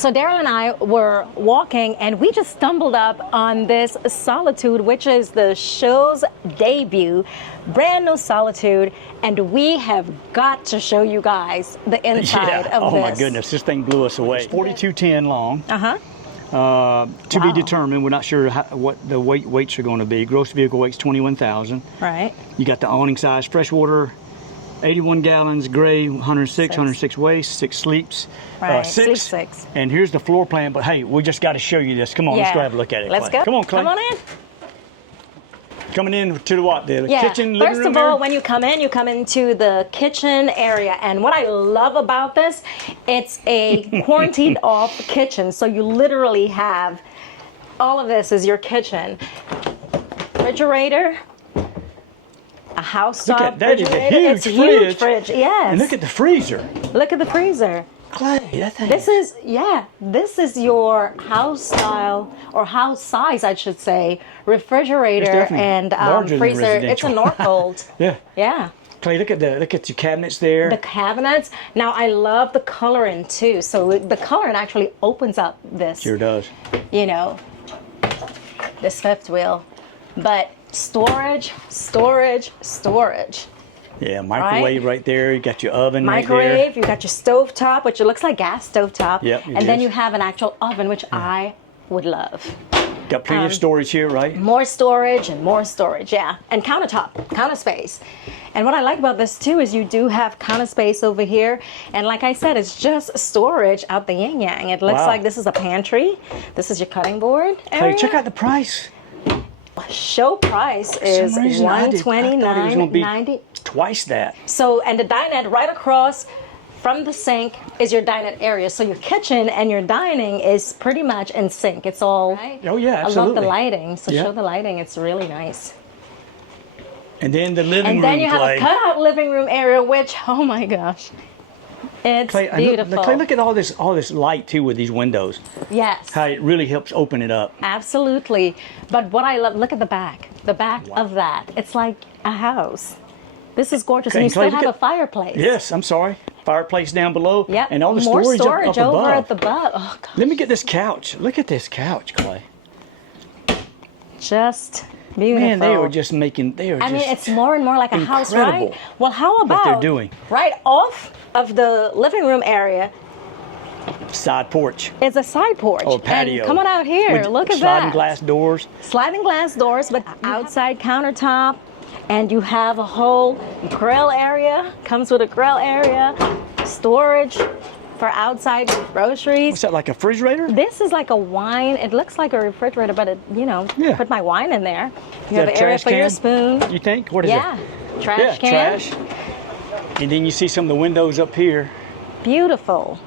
So Daryl and I were walking and we just stumbled up on this Solitude, which is the show's debut, brand new Solitude, and we have got to show you guys the inside of this. Oh my goodness, this thing blew us away. It's 4210 long. To be determined. We're not sure what the weights are going to be. Gross vehicle weight's 21,000. Right. You got the awning size, freshwater, 81 gallons, gray, 106 waist, 6 sleeps. Right, six. And here's the floor plan, but hey, we just got to show you this. Come on, let's go have a look at it. Let's Clay. go. Come on, Clay. Come on in. Coming in to the what? The kitchen, living room? First of all, when you come into the kitchen area. And what I love about this, it's a quarantined off kitchen. So you literally have, all of this is your kitchen. Refrigerator. A house top that is a huge huge fridge, yes. And look at the freezer. Look at the freezer. Clay, that thing. This is your house style, or house size, I should say, refrigerator and freezer. It's a Norfolk. Yeah. Clay, look at your cabinets there. The cabinets. Now I love the coloring too. So the coloring actually opens up this. Sure does. You know, this fifth wheel, but storage. Yeah, microwave right there. You got your oven microwave, right there. You got your stove top, which looks like gas stove top. Yep, and then you have an actual oven, which I would love. Got plenty of storage here, right? More storage, yeah. And counter space. And what I like about this too is you do have counter space over here. And like I said, it's just storage out the yin yang. It looks like this is a pantry. This is your cutting board area. Hey, check out the price. Show price is $129.90. Twice that. So, and the dinette right across from the sink is your dinette area. So your kitchen and your dining is pretty much in sync. It's all right. Oh yeah, absolutely. I love the lighting. So show the lighting. It's really nice. And then the living room. And then you have a cutout living room area, which, oh my gosh, it's beautiful. Clay, look at all this light too with these windows. Yes. How it really helps open it up. Absolutely. But what I love, look at the back. The back of that. It's like a house. This is gorgeous. And you still have a fireplace. Yes, I'm sorry. Fireplace down below. Yep. And all the more storage up over above. at the butt. Oh, gosh. Let me get this couch. Look at this couch, Clay. Just beautiful. Man, they are just making. I mean, it's more and more like a house, right? Well, how about what they're doing? Right off of the living room area? Side porch. It's a side porch. Or patio. And come on out here. Look at that. Sliding glass doors. Sliding glass doors, but outside countertop. And you have a whole grill area. Comes with a grill area. Storage for outside groceries. What's that, like a refrigerator? This is like a wine. It looks like a refrigerator, but put my wine in there. You have an area for your spoon. You think? What is it? Yeah. Trash can. Trash. And then you see some of the windows up here. Beautiful.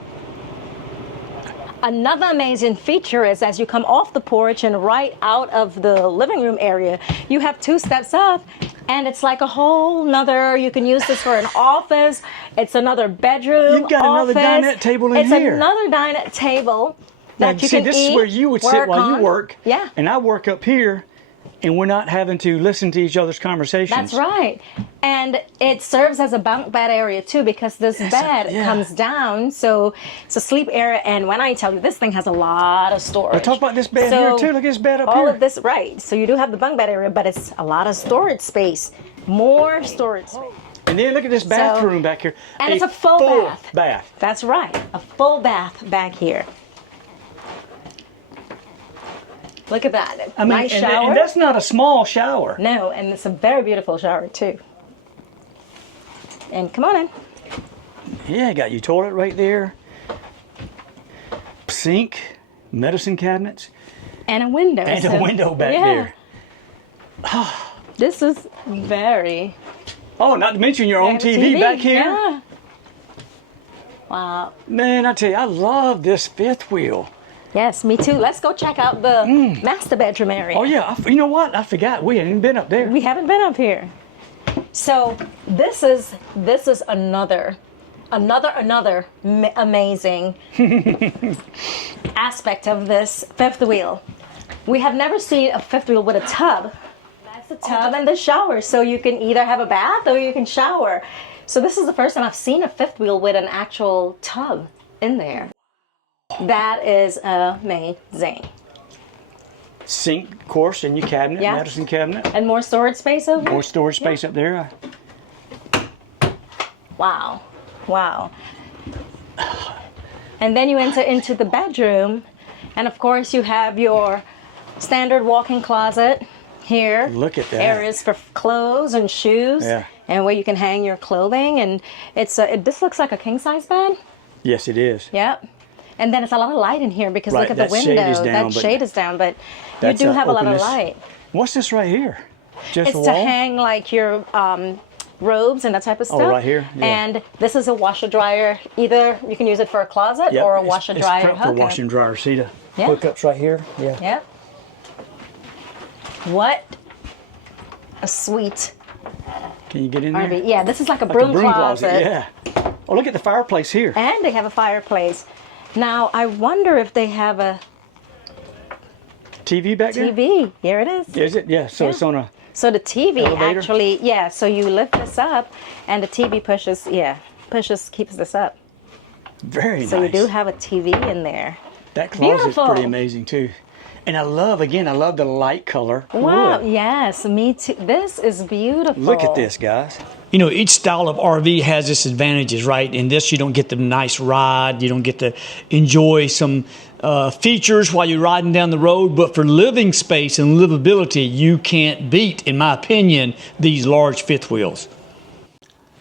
Another amazing feature is as you come off the porch and right out of the living room area, you have 2 steps up and it's like a whole nother, you can use this for an office. It's another bedroom. You've got another dinette table in here. It's another dinette table that you can this is where you would sit while you work. Yeah. And I work up here. And we're not having to listen to each other's conversations. That's right. And it serves as a bunk bed area too, because this bed comes down, so it's a sleep area. And when I tell you, this thing has a lot of storage. Talk about this bed here too. Look at this bed up here. All of this, right. So you do have the bunk bed area, but it's a lot of storage space. More storage space. And then look at this bathroom back here. And it's a full bath. That's right. A full bath back here. Look at that. I mean, nice shower. And that's not a small shower. No, and it's a very beautiful shower too. And come on in. Yeah, got your toilet right there. Sink, medicine cabinets. And a window. And a window back there. This is very... Oh, not to mention your own TV back here. Yeah. Wow. Man, I tell you, I love this fifth wheel. Yes, me too. Let's go check out the master bedroom area. Oh yeah, you know what? I forgot. We hadn't been up there. We haven't been up here. So this is another amazing aspect of this fifth wheel. We have never seen a fifth wheel with a tub. That's the tub and the shower, so you can either have a bath or you can shower. So this is the first time I've seen a fifth wheel with an actual tub in there. That is amazing. Sink, of course, in your cabinet, Yeah. medicine cabinet. And more storage space over here? More storage space up there. Wow. Wow. And then you enter into the bedroom, and of course you have your standard walk-in closet here. Look at that. Areas for clothes and shoes. Yeah. And where you can hang your clothing. And it's this looks like a king-size bed. Yes, it is. Yep. And then it's a lot of light in here because Right, look at the that window. shade is down, that but shade is down, but you that's do a have a lot of openness. light. What's this right here? Just It's a to wall? hang like your robes and that type of stuff. right here? Yeah. And this is a washer dryer. Either you can use it for a closet or a It's- washer it's dryer prepped for hookup. washer and dryer. See the Yeah. hookups right here? Yeah. Yep. What a sweet Can you get in there? RV. Yeah, this is like a Like broom, a broom closet. Yeah. Oh, look at the fireplace here. And they have a fireplace. Now, I wonder if they have a TV back there? TV. Here it is. Is it? Yeah. So Yeah. it's on a. So the TV Elevator? actually, yeah, so you lift this up and the TV pushes, keeps this up. Very nice. So you do have a TV in there. That closet's Beautiful. pretty amazing too. And I love the light color. Wow, wood. yes, me too. This is beautiful. Look at this, guys. You know, each style of RV has its advantages, right? In this, you don't get the nice ride. You don't get to enjoy some features while you're riding down the road. But for living space and livability, you can't beat, in my opinion, these large fifth wheels.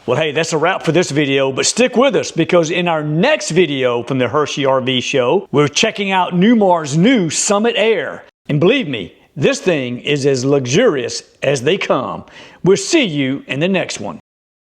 Well, hey, that's a wrap for this video, but stick with us because in our next video from the Hershey RV Show, we're checking out Newmar's new Summit Air. And believe me, this thing is as luxurious as they come. We'll see you in the next one.